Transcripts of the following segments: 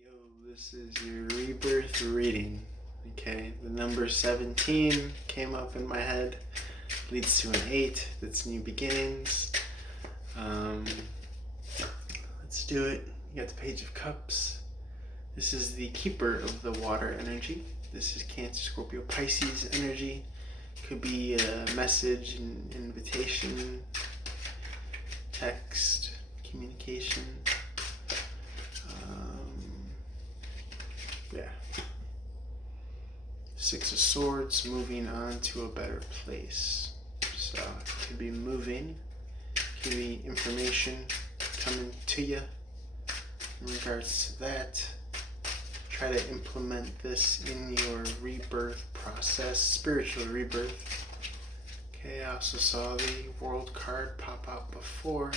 Yo, this is your Rebirth reading. Okay, the number 17 came up in my head, leads to an 8, that's new beginnings. Let's do it. You got the Page of Cups. This is the keeper of the water energy. This is Cancer, Scorpio, Pisces energy. Could be a message, an invitation, text, communication. Yeah. Six of Swords, moving on to a better place. So it could be moving, could be information coming to you in regards to that. Try to implement this in your rebirth process, spiritual rebirth. Okay, I also saw the World card pop out before.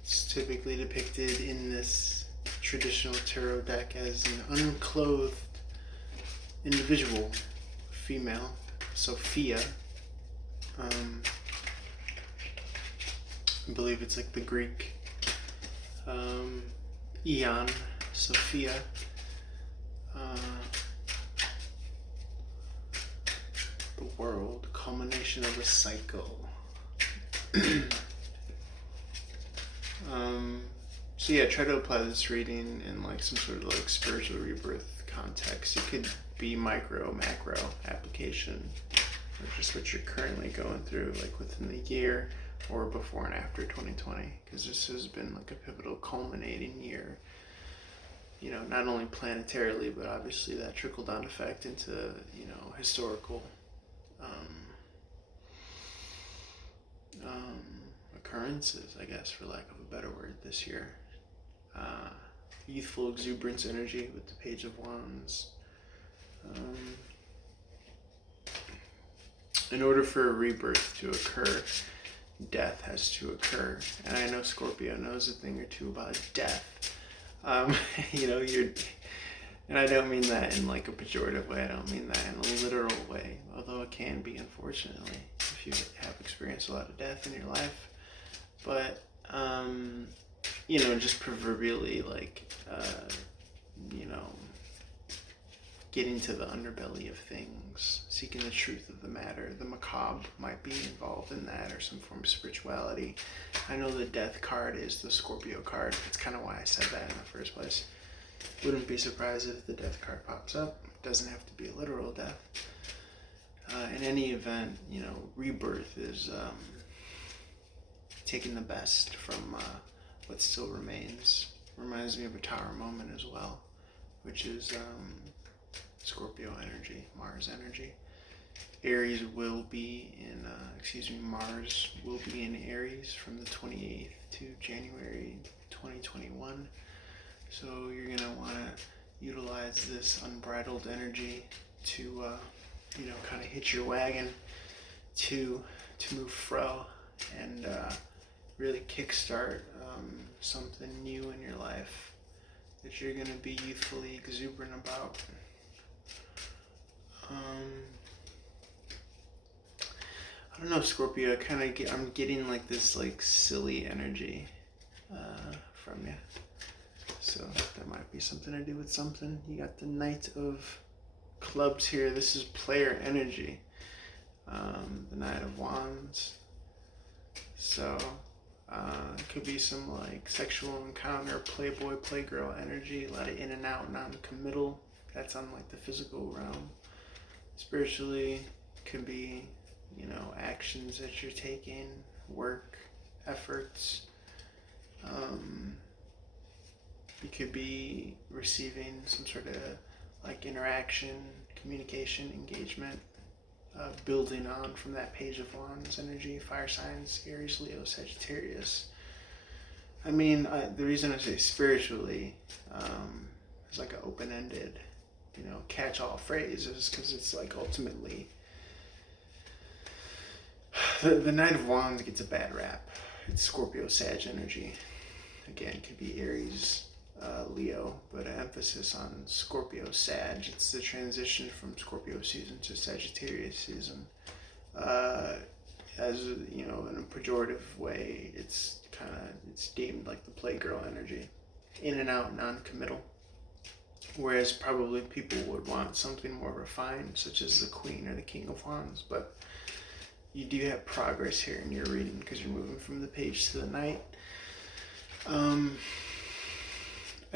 It's typically depicted in this traditional tarot deck as an unclothed individual, female, Sophia. I believe it's like the Greek Eon, Sophia. The world, culmination of a cycle. So yeah, try to apply this reading in like some sort of like spiritual rebirth context. It could be micro, macro application, or just what you're currently going through, like within the year or before and after 2020, because this has been like a pivotal culminating year. You know, not only planetarily, but obviously that trickle down effect into, you know, historical occurrences, I guess, for lack of a better word, this year. Youthful exuberance energy with the Page of Wands. In order for a rebirth to occur, death has to occur. And I know Scorpio knows a thing or two about death. You know, and I don't mean that in like a pejorative way. I don't mean that in a literal way, although it can be, unfortunately, if you have experienced a lot of death in your life. But, you know, just proverbially, like, you know, getting to the underbelly of things, seeking the truth of the matter. The macabre might be involved in that, or some form of spirituality. I know the death card is the Scorpio card. That's kind of why I said that in the first place. Wouldn't be surprised if the death card pops up. It doesn't have to be a literal death. In any event, you know, rebirth is taking the best from what still remains. Reminds me of a tower moment as well, which is Scorpio energy, Mars energy. Aries will be in, Mars will be in Aries from the 28th to January 2021. So you're going to want to utilize this unbridled energy to, you know, kind of hit your wagon to move fro and really kickstart something new in your life that you're going to be youthfully exuberant about. I don't know, Scorpio, I'm getting like this like silly energy from you. So that might be something to do with something. You got the Knight of Clubs here. This is player energy. The Knight of Wands. So it could be some like sexual encounter, playboy, playgirl energy. A lot of in and out, non-committal. That's on like the physical realm. Spiritually, could be, you know, actions that you're taking, work, efforts. You could be receiving some sort of like interaction, communication, engagement, building on from that Page of Wands energy, fire signs, Aries, Leo, Sagittarius. I mean, the reason I say spiritually is like an open-ended, you know, catch-all phrase is because it's like ultimately the Knight of Wands gets a bad rap. It's Scorpio, Sag energy. Again, could be Aries, Leo, but an emphasis on Scorpio, Sag. It's the transition from Scorpio season to Sagittarius season. As you know, in a pejorative way, it's deemed like the playgirl energy, in and out, non-committal. Whereas probably people would want something more refined, such as the Queen or the King of Wands. But you do have progress here in your reading because you're moving from the page to the Knight. I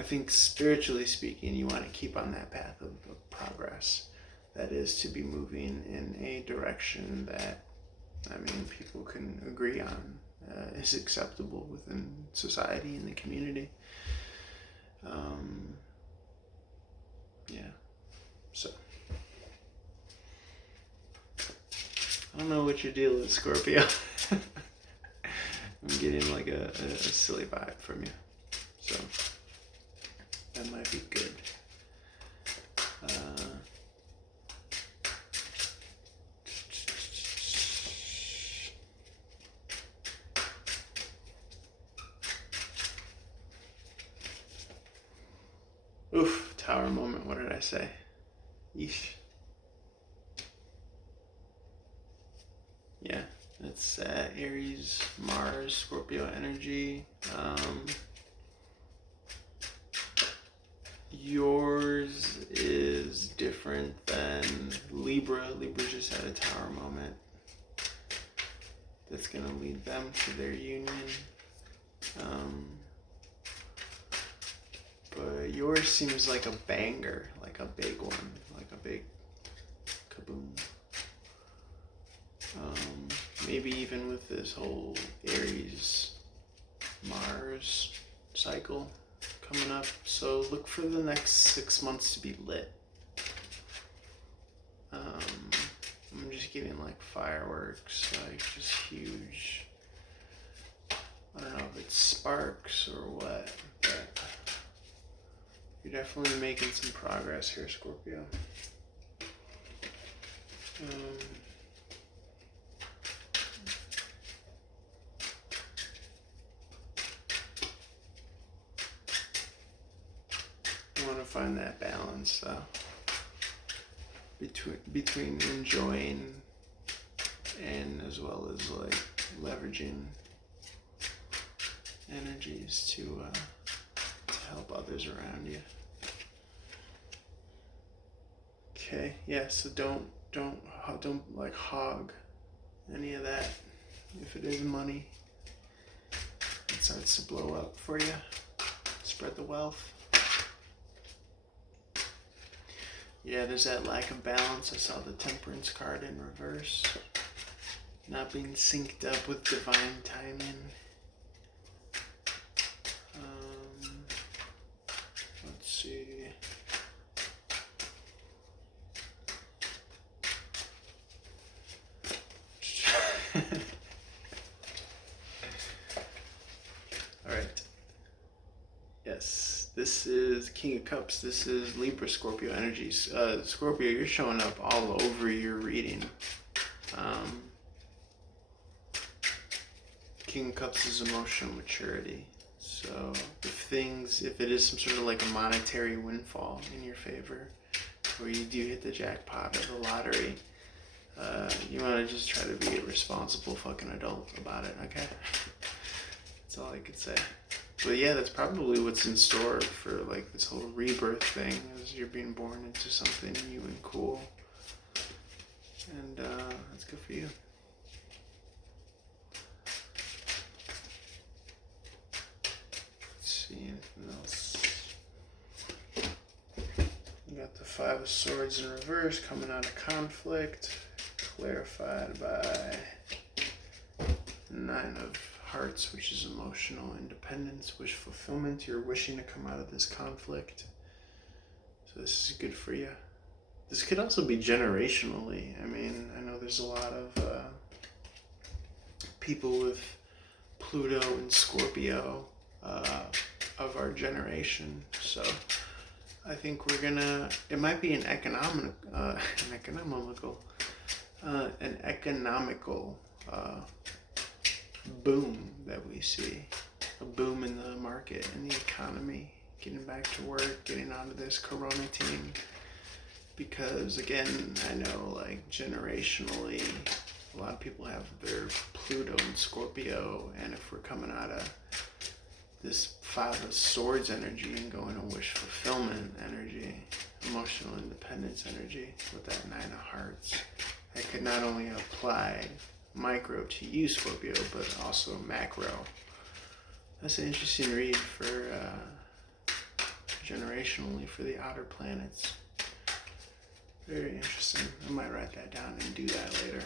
think spiritually speaking, you want to keep on that path of progress. That is to be moving in a direction that, people can agree on, is acceptable within society and the community. So I don't know what your deal is, Scorpio. I'm getting like a silly vibe from you, so that might be good. Oof, tower moment. What did I say? Yeesh. Yeah, it's Aries, Mars, Scorpio energy. Yours is different than Libra. Libra just had a tower moment. That's going to lead them to their union. But yours seems like a banger, like a big one, like a big kaboom. Maybe even with this whole Aries Mars cycle coming up. So look for the next 6 months to be lit. I'm just getting like fireworks, like just huge. I don't know if it's sparks or what, but you're definitely making some progress here, Scorpio. I want to find that balance between enjoying and as well as like leveraging energies to help others around you. Okay, yeah. So don't like hog any of that. If it is money, it starts to blow up for you. Spread the wealth. Yeah, there's that lack of balance. I saw the Temperance card in reverse. Not being synced up with divine timing. Let's see. All right. Yes, this is King of Cups. This is Libra Scorpio energies. Scorpio, you're showing up all over your reading. King of Cups is emotional maturity. So if it is some sort of like a monetary windfall in your favor, or you do hit the jackpot or the lottery, you want to just try to be a responsible fucking adult about it, okay? That's all I could say. But yeah, that's probably what's in store for like this whole rebirth thing, is you're being born into something new and cool. And that's good for you. See anything else? We got the Five of Swords in reverse, coming out of conflict, clarified by Nine of Hearts, which is emotional independence, wish fulfillment. You're wishing to come out of this conflict, so this is good for you. This could also be generationally. I mean, I know there's a lot of people with Pluto and Scorpio of our generation, so I think it might be an economical boom that we see, a boom in the market and the economy, getting back to work, getting onto this Corona team, because again, I know like generationally, a lot of people have their Pluto and Scorpio, and if we're coming out of this Five of Swords energy and going to wish fulfillment energy, independence energy with that 9 of hearts. I could not only apply micro to you, Scorpio, but also macro. That's an interesting read for generationally for the outer planets. Very interesting. I might write that down and do that later.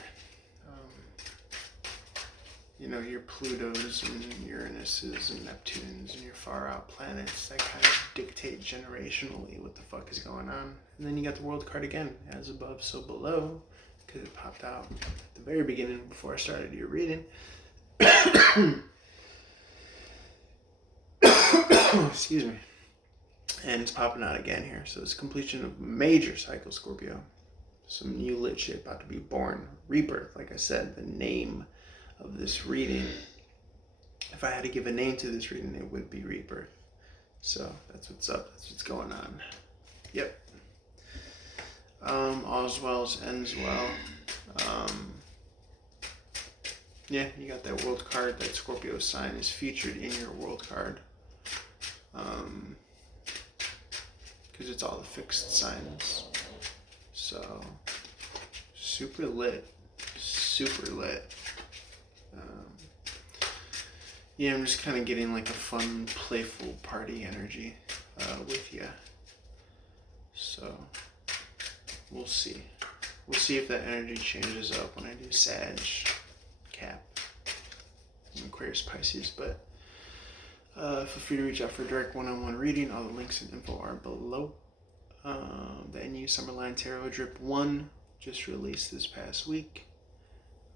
You know, your Plutos and Uranuses and Neptunes and your far out planets that kind of dictate generationally what the fuck is going on. And then you got the World card again, as above, so below, because it popped out at the very beginning before I started your reading. Excuse me. And it's popping out again here. So it's completion of major cycle, Scorpio. Some new lit shit about to be born. Rebirth, like I said, the name of this reading. If I had to give a name to this reading, it would be Rebirth. So that's what's up. That's what's going on. Yep. All's well as ends well. Yeah, you got that world card. That Scorpio sign is featured in your world card. Because it's all the fixed signs. So, super lit. Super lit. Yeah, I'm just kind of getting like a fun, playful party energy with you. So, we'll see. We'll see if that energy changes up when I do Sag, Cap, Aquarius, Pisces. But feel free to reach out for a direct one-on-one reading. All the links and info are below. The NU Summerline Tarot Drip 1 just released this past week.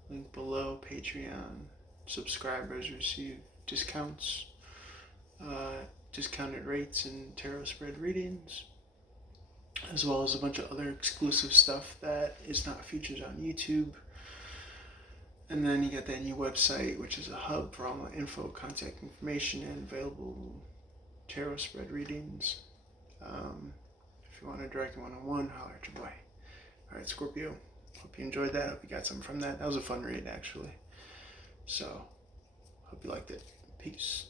Link below. Patreon subscribers receive discounts, discounted rates and tarot spread readings, as well as a bunch of other exclusive stuff that is not featured on YouTube. And then you got that new website, which is a hub for all my info, contact information, and available tarot spread readings. If you want a direct one-on-one, holler at your boy. All right, Scorpio. Hope you enjoyed that. Hope you got something from that. That was a fun read, actually. So, hope you liked it. Peace.